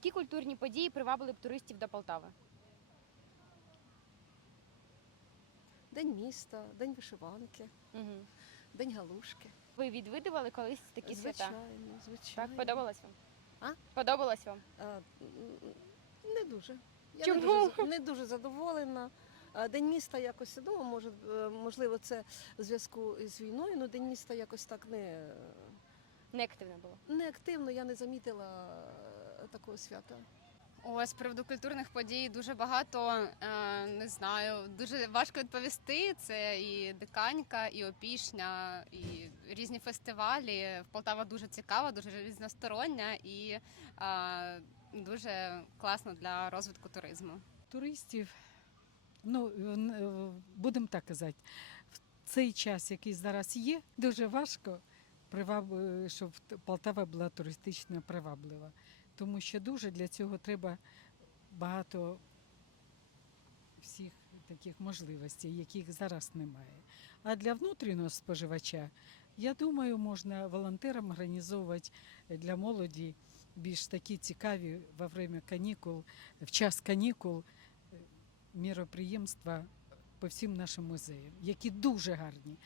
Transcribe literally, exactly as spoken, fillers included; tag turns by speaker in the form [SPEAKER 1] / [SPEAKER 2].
[SPEAKER 1] Які культурні події привабили б туристів до Полтави?
[SPEAKER 2] День міста, День вишиванки,
[SPEAKER 1] Угу.
[SPEAKER 2] День галушки.
[SPEAKER 1] Ви відвідували колись такі свята?
[SPEAKER 2] Звичайно, звичайно.
[SPEAKER 1] Так, подобалось вам?
[SPEAKER 2] А?
[SPEAKER 1] Подобалось вам?
[SPEAKER 2] А, м, не дуже. Я
[SPEAKER 1] Чому?
[SPEAKER 2] Не, дуже, за- не дуже задоволена. А, День міста якось, ну, може, е, можливо, це в зв'язку з війною, але День міста якось так не,
[SPEAKER 1] Неактивно було.
[SPEAKER 2] не активно, я не замітила е, такого свята.
[SPEAKER 3] О, з приводу культурних подій дуже багато, е, не знаю, дуже важко відповісти. Це і Диканька, і Опішня, і різні фестивалі. Полтава дуже цікава, дуже різностороння і е, дуже класно для розвитку туризму.
[SPEAKER 4] Туристів, ну н- е, будемо так казати, в цей час, який зараз є, дуже важко, приваб... е, щоб Полтава була туристично приваблива. Тому що дуже для цього треба багато всіх таких можливостей, яких зараз немає. А для внутрішнього споживача, я думаю, можна волонтерам організовувати для молоді більш такі цікаві во время канікул, в час канікул е, міроприємства по всім нашим музеям, які дуже гарні.